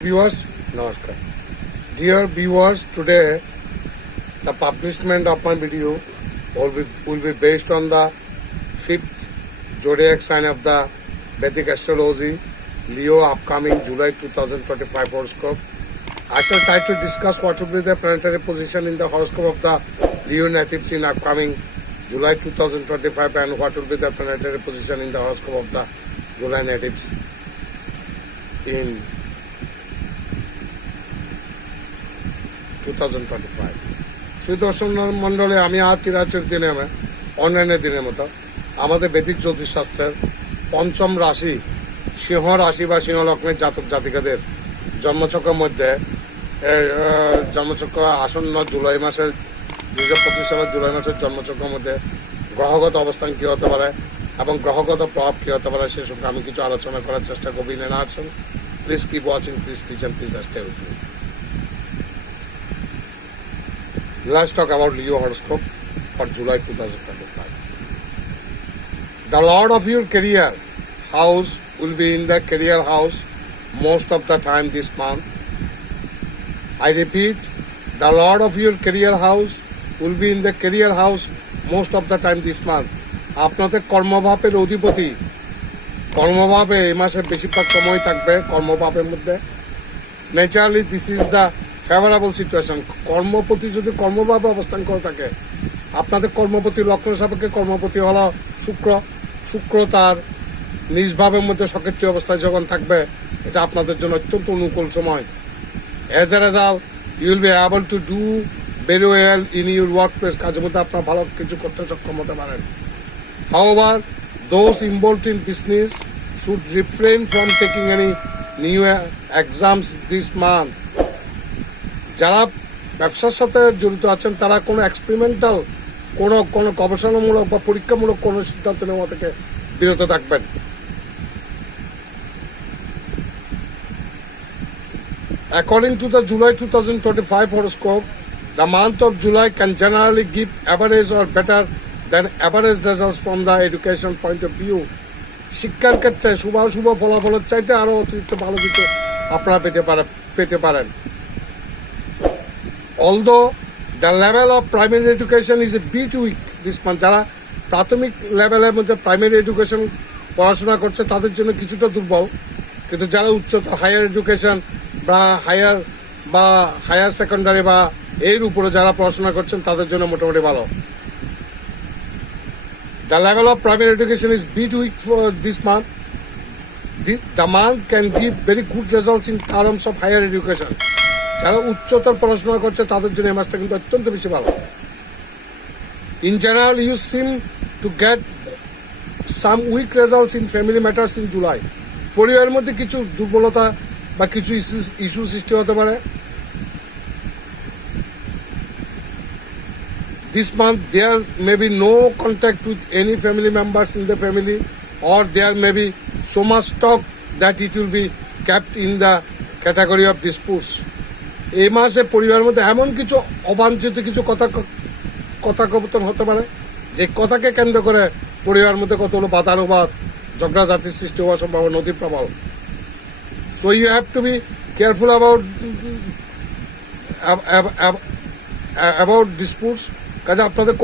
Viewers, Namaskar. Dear viewers, today the publishment of my video will be based on the fifth zodiac sign of the Vedic astrology, Leo, upcoming July 2025 horoscope. I shall try to discuss what will be the planetary position in the horoscope of the Leo natives in upcoming July 2025 and what will be the planetary position in the horoscope of the July natives in 2025. সুদর্শন মন্ডলে আমি আজ চিরাচর দিনে অনলাইনে দিনের মতো আমাদের বৈদিক জ্যোতিষশাস্ত্রের পঞ্চম রাশি সিংহ রাশি বা সিংহ লগ্নের জাতক জাতিকাদের জন্মচক্রের মধ্যে জন্মচক্র আসন্ন জুলাই মাসের 2025 সালের জুলাই মাসের জন্মচক্রের মধ্যে গ্রহগত অবস্থান কি হতে পারে এবং গ্রহগত প্রভাব কি হতে পারে সে সম্পর্কে আমি কিছু আলোচনা করার চেষ্টা করব। ইন আছেন please keep watching, please listen, please stay with me. Let's talk about Leo horoscope for July 2025. The Lord of your career house will be in the career house most of the time this month. I repeat, the Lord of your career house will be in the career house most of the time this month. আপনাদের কর্মভাবের অধিপতি কর্মভাবে এই মাসে বেশিরভাগ সময় থাকবে কর্মভাবের মধ্যে। Naturally this is the favourable situation. কর্মপতি যদি কর্মভাবে অবস্থান করে থাকে, আপনাদের কর্মপতি লগ্ন সাপেক্ষে কর্মপতি হলো শুক্র তার নিজভাবের মধ্যে সক্রিয় অবস্থায় যখন থাকবে, এটা আপনাদের জন্য অত্যন্ত অনুকূল সময়। As a result you will be able to do very well in your workplace. কাজের মধ্যে আপনার ভালো কিছু করতে সক্ষম হতে পারেন। However those involved in business should refrain from taking any new exams this month. যারা ব্যবসার সাথে জড়িত আছেন তারা কোনো এক্সপেরিমেন্টাল কোনো গবেষণামূলক বা পরীক্ষামূলক কোনো সিদ্ধান্ত নেওয়া থেকে বিরত থাকবেন। According to the July 2025 horoscope, the month of July can generally give average or better than average results from the education point of view. শিক্ষার ক্ষেত্রে শুভ ফলাফলের চাইতে আরো অতিরিক্ত ভালো কিছু আপনারা পেতে পারেন। Although the level of primary education is a bit weak this month, যারা প্রাথমিক লেভেলের মধ্যে প্রাইমারি এডুকেশন পড়াশোনা করছে তাদের জন্য কিছুটা দুর্বল, কিন্তু যারা উচ্চতর হায়ার এডুকেশন বা হায়ার সেকেন্ডারি বা এর উপরে যারা পড়াশোনা করছেন তাদের জন্য মোটামুটি ভালো। The level of primary education is bit weak for this month. The month can give very good results in terms of higher education. যারা উচ্চতর পড়াশোনা করছে তাদের জন্য এই মাসটা কিন্তু অত্যন্ত বেশি ভালো। In general you seem to get some weak results in family matters in July. পরিবারের মধ্যে কিছু দুর্বলতা বা কিছু ইস্যু সৃষ্টি হতে পারে। This month there may be no contact with any family members in the family, or there may be so much talk that it will be kept in the category of disputes. এই মাসে পরিবারের মধ্যে এমন কিছু অবাঞ্ছিত কিছু কথাকথন হতে পারে যে কথাকে কেন্দ্র করে পরিবারের মধ্যে কতগুলো বাদানুবাদ ঝগড়াঝাটির সৃষ্টি হওয়ার সম্ভাবনা অতি প্রবল। So you have to be careful about disputes. কাজে আপনাদের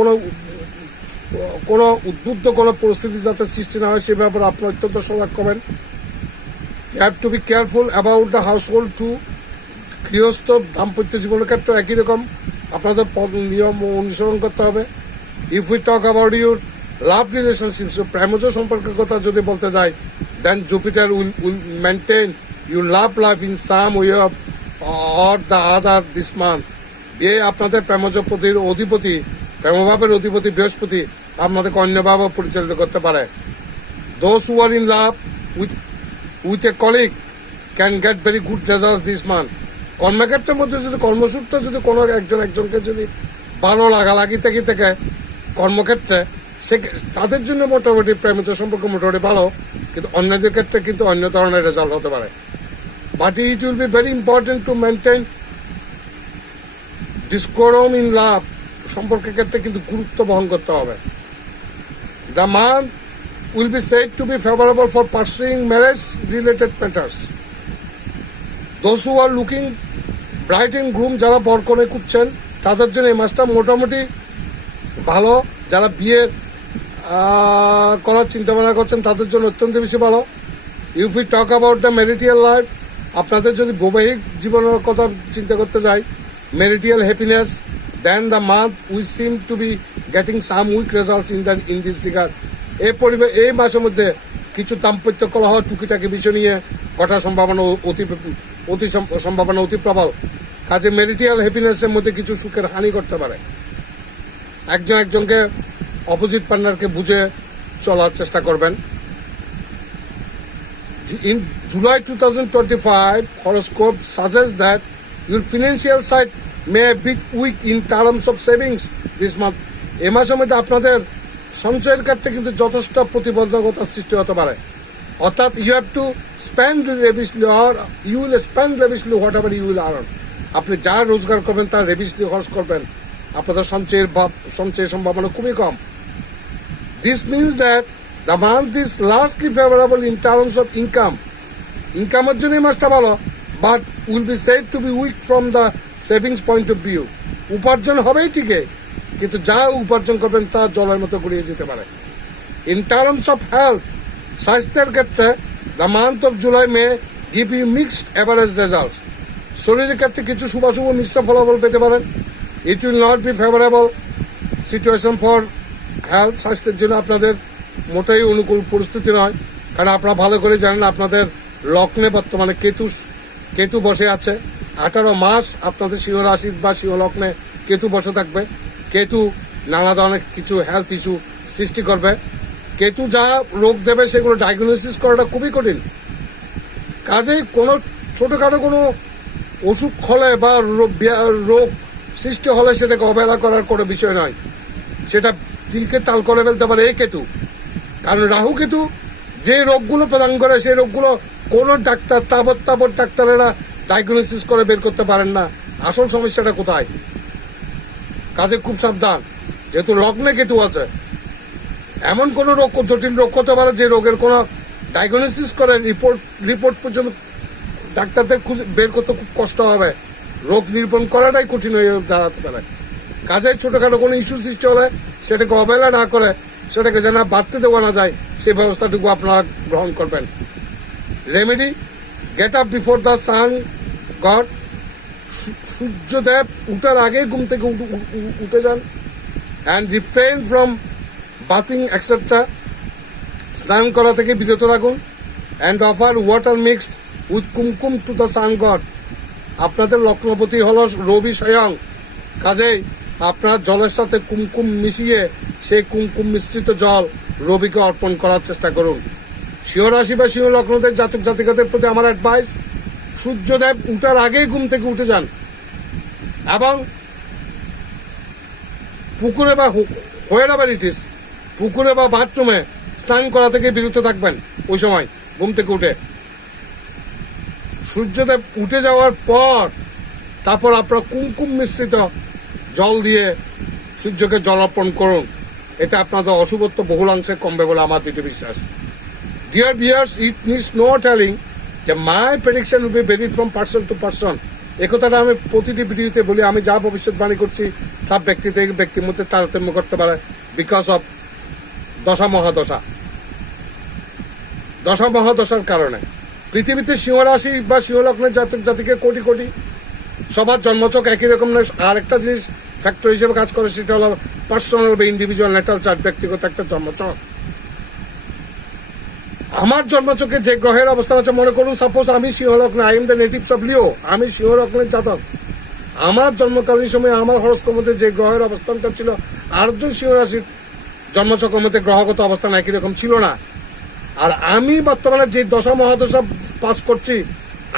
কোনো উদ্বুদ্ধ কোনো পরিস্থিতি যাতে সৃষ্টি না হয় সে ব্যাপারে আপনার অত্যন্ত সজাগ করবেন। You have to be careful about the household too. গৃহস্থ দাম্পত্য জীবনের ক্ষেত্রে একই রকম আপনাদের নিয়ম অনুসরণ করতে হবে। If we talk about your love relationships, প্রেমজ সম্পর্কের কথা যদি বলতে যাই, then Jupiter will maintain your love in some way or the other this month. আপনাদের প্রেমজপতির অধিপতি, প্রেমভাবের অধিপতি বৃহস্পতি আপনাদেরকে অন্যভাবে পরিচালিত করতে পারে। Those who are in love with a colleague can get very good results this month. কর্মক্ষেত্রের মধ্যে যদি কর্মসূত্রে যদি কোনো একজনকে যদি ভালো লাগালাগি থেকে কর্মক্ষেত্রে সে তাদের জন্য মোটামুটি প্রেমজ সম্পর্ক মোটামুটি ভালো, কিন্তু অন্যদের ক্ষেত্রে কিন্তু অন্য ধরনের রেজাল্ট হতে পারে। But it will be very important to maintain decorum in love. সম্পর্কের ক্ষেত্রে কিন্তু গুরুত্ব বহন করতে হবে। The month will be said to be favourable for pursuing marriage related matters. Those who are looking bride and groom, যারা বরকনে খুঁজছেন তাদের জন্য এই মাসটা মোটামুটি ভালো। যারা বিয়ে করার চিন্তা ভাবনা করছেন তাদের জন্য অত্যন্ত বেশি ভালো। If we talk about the marital life, আপনাদের যদি বৈবাহিক জীবনের কথা চিন্তা করতে যাই, marital happiness, then the month we seem to be getting some weak results in this regard. এই মাসের মধ্যে কিছু দাম্পত্য কলহ টুকিটাকি বিষয় নিয়ে ঘটার সম্ভাবনা অতি প্রবল। কাজে ম্যারিটিয়াল হ্যাপিনেসের মধ্যে কিছু সুখের হানি করতে পারে। একজন একজনকে অপোজিট পার্টনারকে বুঝে চলার চেষ্টা করবেন। In July 2025, horoscope suggests that your financial side may be weak in terms of savings this month. এই মাসের মধ্যে আপনাদের সঞ্চয়ের ক্ষেত্রে কিন্তু যথেষ্ট প্রতিবন্ধকতার সৃষ্টি হতে পারে। অর্থাৎ you have to spend lavishly or you will spend lavishly whatever you will earn. আপনি যা রোজগার করবেন তার রেভিশলি খরচ করবেন, আপনাদের সঞ্চয়ের সম্ভাবনা খুবই কম। This means that the month is largely favorable in terms of income. ইনকামের জন্য এই মাসটা ভালো, but will be said to B week from the savings point of view. উপার্জন হবেই ঠিকই, কিন্তু যা উপার্জন করবেন তা জলের মতো গড়িয়ে যেতে পারে। ইন টার্মস অফ হেলথ, স্বাস্থ্যের ক্ষেত্রে the month of July may give you mixed average results. শরীরের ক্ষেত্রে কিছু শুভাশুভ মিশ্র ফলাফল পেতে পারেন। It will not be favourable situation for health. স্বাস্থ্যের জন্য আপনাদের মোটেই অনুকূল পরিস্থিতি নয়, কারণ আপনারা ভালো করে জানেন আপনাদের লগ্নে বর্তমানে কেতু বসে আছে। 18 মাস আপনাদের সিংহ রাশি বা সিংহ লগ্নে কেতু বসে থাকবে। কেতু নানা ধরনের কিছু হেলথ ইস্যু সৃষ্টি করবে। কেতু যা রোগ দেবে সেগুলো ডায়াগনোসিস করাটা খুবই কঠিন। কাজেই কোনো ছোটোখাটো কোনো অসুখ হলে বা রোগ সৃষ্টি হলে সেটাকে অবহেলা করার কোনো বিষয় নয়, সেটা দিলকে তাল করে ফেলতে পারে এই কেতু। কারণ রাহু কেতু যে রোগগুলো প্রদান করে সেই রোগগুলো কোনো ডাক্তার তাবৎ ডাক্তারেরা ডায়াগনোসিস করে বের করতে পারেন না আসল সমস্যাটা কোথায়। কাজে খুব সাবধান, যেহেতু লগ্নে কেতু আছে। এমন কোনো রোগ, জটিল রোগ হতে পারে যে রোগের কোনো ডায়াগনোসিস করে রিপোর্ট পর্যন্ত ডাক্তারদের বের করতে খুব কষ্ট হবে। রোগ নিরূপণ করাটাই কঠিন হয়ে দাঁড়াতে পারে। কাজে ছোটখাটো কোনো ইস্যু সৃষ্টি হলে সেটাকে অবহেলা না করে সেটাকে যেন বাড়তে দেওয়া না যায় সেই ব্যবস্থাটুকু আপনারা গ্রহণ করবেন। Remedy, get up before the sun god. সূর্যদেব উঠার আগে ঘুম থেকে উঠে যান। And refrain from bathing etcetera. স্নান করা থেকে বিরত রাখুন। And offer water mixed with kumkum to the sun god. আপনাদের লগ্নপতি হল রবি স্বয়ং, কাজেই আপনার জলের সাথে কুমকুম মিশিয়ে সেই কুমকুম মিশ্রিত জল রবিকে অর্পণ করার চেষ্টা করুন। সিংহ রাশি বা সিংহ লগ্নদের জাতক জাতিকাদের প্রতি আমার অ্যাডভাইস, সূর্যদেব উঠার আগেই ঘুম থেকে উঠে যান এবং পুকুরে বা হোয়ারএভার ইট ইজ, পুকুরে বা বাথরুমে স্নান করা থেকে বিরত থাকবেন। ওই সময় ঘুম থেকে উঠে সূর্যদেব উঠে যাওয়ার পর তারপর আপনারা কুমকুম মিশ্রিত জল দিয়ে সূর্যকে জল অর্পণ করুন। এতে আপনাদের অশুভত্ব বহুলাংশে কমবে বলে আমার দৃঢ় বিশ্বাস। Dear viewers, it needs no telling যে my prediction will be varied from person to person. এ কথাটা আমি প্রতিটি ভিডিওতে বলি। আমি যা ভবিষ্যৎবাণী করছি তা ব্যক্তি থেকে ব্যক্তির মধ্যে তারতম্য করতে পারে বিকজ অফ দশা মহাদশার কারণে। পৃথিবীতে সিংহ রাশি বা সিংহ লগ্নের জাতক জাতিকে কোটি কোটি, সবার জন্মছক একই রকম নয়। আর একটা জিনিস ফ্যাক্টর হিসেবে কাজ করে, সেটা হলো পার্সোনাল বা ইন্ডিভিজুয়াল ন্যাটাল চার্ট, ব্যক্তিগত একটা জন্মছক। আমার জন্মছকে যে গ্রহের অবস্থান আছে, মনে করুন সাপোজ আমি সিংহ লগ্ন, I am the natives of Leo, আমি সিংহ লগ্নের জাতক। আমার জন্মকালীন সময় আমার হরস্কোপের মধ্যে যে গ্রহের অবস্থানটা ছিল, আরেকজন সিংহ রাশির জন্মছকের মধ্যে গ্রহগত অবস্থান একই রকম ছিল না। আর আমি বর্তমানে যে দশা মহাদশা পাস করছি,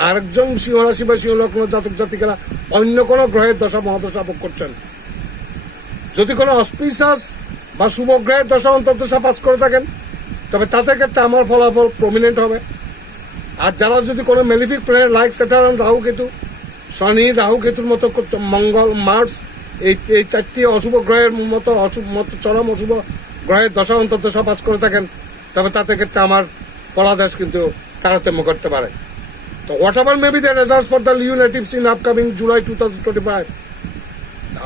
আরেকজন সিংহ রাশি বা সিংহ লগ্ন জাতক জাতিকারা অন্য কোনো গ্রহের দশা মহাদশা ভোগ করছেন। যদি কোনো অসপিশাস বা শুভ গ্রহের দশা অন্তর্দশা পাস করে থাকেন, তবে তাদের ক্ষেত্রে আমার ফলাফল প্রমিনেন্ট হবে। আর যারা যদি কোনো malefic planet like Saturn, Rahu Ketu, Shani, Rahu কেতুর মতো মঙ্গল, মার্স, এই চারটি অশুভ গ্রহের মতো চরম অশুভ গ্রহের দশা অন্তর্দশা পাস করে থাকেন, তবে তাদের ক্ষেত্রে আমার ফলাদেশ কিন্তু তারতম্য করতে পারে। তো what ever may be the results for the Leo natives in upcoming July 2025,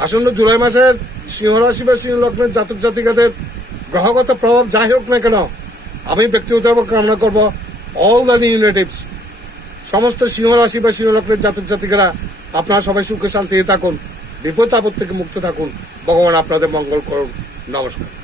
আসন্ন জুলাই মাসের সিংহ রাশি বা সিংহ লগ্নের জাতক জাতিকাদের গ্রহগত প্রভাব যাই হোক না কেন, আমি ব্যক্তিগতভাবে কামনা করব অল দ্য লিও নেটিভস, সমস্ত সিংহ রাশি বা সিংহ লগ্নের জাতক জাতিকারা আপনারা সবাই সুখে শান্তিতে থাকুন, বিপদ আপদ থেকে মুক্ত থাকুন, ভগবান আপনাদের মঙ্গল করুন। নমস্কার।